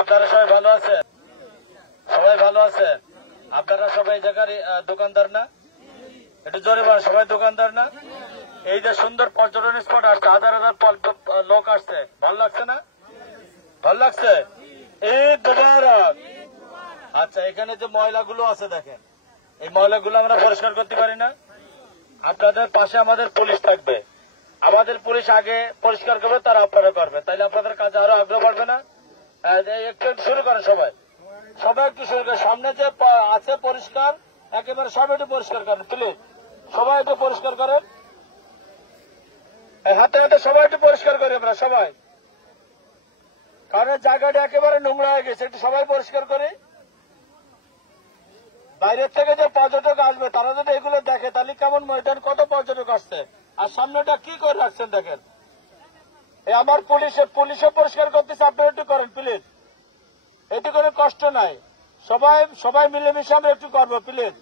আপনারা সবাই ভালো আছেন? সবাই ভালো আছেন? আপনারা সবাই এই জায়গার দোকানদার না? একটু জোরে বলেন, সবাই দোকানদার না? এই যে সুন্দর পর্যটন স্পট আসছে, হাজার হাজার লোক আসছে, ভালো লাগছে না? ভালো লাগছে? ঈদ মোবারক। আচ্ছা, এখানে যে ময়লাগুলো আছে দেখেন, এই ময়লাগুলো আমরা পরিষ্কার করতে পারি না? আপনাদের পাশে আমাদের পুলিশ থাকবে, আমাদের পুলিশ আগে পরিষ্কার করবে, তারা আপনারা করবে, তাইলে আপনাদের কাজে আরো আগ্রহ বাড়বে না? একটু শুরু করেন সবাই, সবাই একটু শুরু করেন। সামনে যে আছে পরিষ্কার, একেবারে সব একটু পরিষ্কার করেন প্লিজ, সবাই একটু পরিষ্কার করেন, হাতে হাতে সবাই একটু পরিষ্কার করি আমরা সবাই, কারণ জায়গাটা একেবারে নোংরা হয়ে গেছে, একটু সবাই পরিষ্কার করি। বাইরের থেকে যে পর্যটক আসবে তারা যদি এগুলো দেখে তাহলে কেমন ময়দান, কত পর্যটক আসছে, আর সামনেটা কি করে রাখছেন দেখেন। আমার পুলিশও পরিষ্কার করতেছে, আপনারা একটু করেন প্লিজ, এটি কোনো কষ্ট নাই, সবাই সবাই মিলেমিশে আমরা একটু করবো প্লিজ।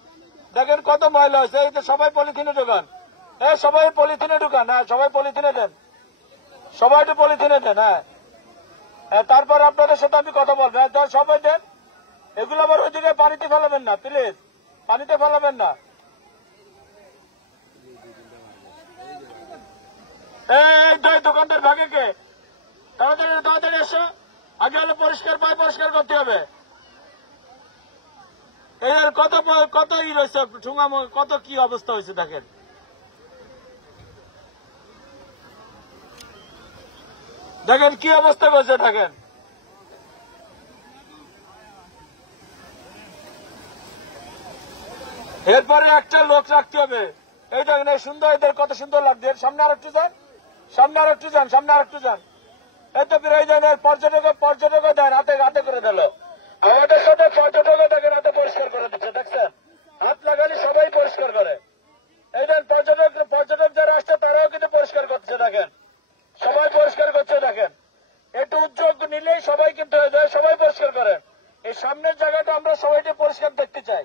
দেখেন কত ময়লা হয়েছে, এই তো সবাই পলিথিনে ঢুকান, সবাই পলিথিনে ঢুকান, হ্যাঁ সবাই পলিথিনে দেন, সবাই একটু পলিথিনে দেন। তারপর আপনাদের সাথে আমি কথা বলবো, সবাই দেন, এগুলো আবার ওইদিকে পানিতে ফেলাবেন না প্লিজ, পানিতে ফেলাবেন না। এই দোকানদার ভাগে কে, তাড়াতাড়ি তাড়াতাড়ি এসো, আগে হলে পরিষ্কার পায় পরিষ্কার করতে হবে। এর কত কত রয়েছে ঠুঙ্গা, কত কি অবস্থা হয়েছে দেখেন, দেখেন কি অবস্থা করছে দেখেন। এরপরে একটা লোক রাখতে হবে, এই দেখেন এই সুন্দর, এদের কত সুন্দর লাগছে, সামনে আর একটু যান, সামনে আর একটু যান, সামনে আর একটু যান, এই তো এই ধরনের পর্যটক দেন, হাতে হাতে করে দিল, আমাদের সাথে পর্যটক দেখেন হাতে পরিষ্কার করে দিচ্ছে, দেখছেন হাত লাগালে সবাই পরিষ্কার করে। এই দেন পর্যটক যারা আসছে তারাও কিন্তু পরিষ্কার করছে দেখেন, সবাই পরিষ্কার করছে দেখেন, একটু উদ্যোগ নিলেই সবাই কিন্তু হয়ে যায়, সবাই পরিষ্কার করেন। এই সামনের জায়গাটা আমরা সবাইকে পরিষ্কার দেখতে চাই,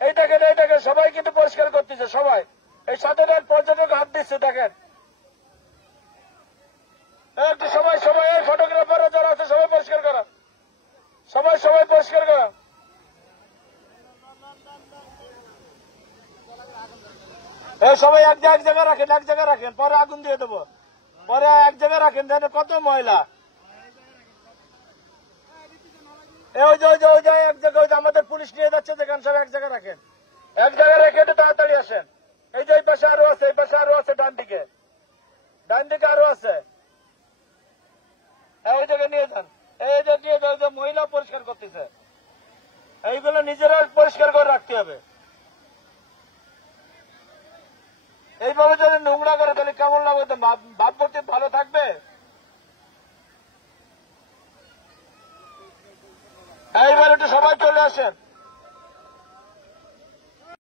এই দেখেন সবাই কিন্তু পরিষ্কার করতেছে, সবাই এই সাথে পর্যটক হাত দিচ্ছে দেখেন, একটু সবাই সবাই এই ফটোগ্রাফাররা যারা আছে সবাই পরিষ্কার করা, সবাই সবাই পরিষ্কার করা। এই সবাই এক জায়গায় রাখেন, এক জায়গায় রাখেন, পরে আগুন দিয়ে দেবো, পরে এক জায়গায় রাখেন, দেখেন কত ময়লা। ওই যে এক জায়গায় আমাদের পুলিশ নিয়ে যাচ্ছে, যেখানে সব এক জায়গায় রাখেন, এক জায়গায় রেখে একটু তাড়াতাড়ি আসেন। এই যে এই পাশে আরো আছে, এই পাশে আরো আছে, ডান দিকে আরো আছে, ওই জায়গায় নিয়ে যান, এই যে নিয়ে যান, যে মহিলা পরিষ্কার করতেছে, এইগুলো নিজেরা পরিষ্কার করে রাখতে হবে। এইভাবে যদি নোংরা করে তাহলে কেমন লাগবে, ভাবতে ভালো থাকবে। এইবার একটু সবাই চলে আসেন।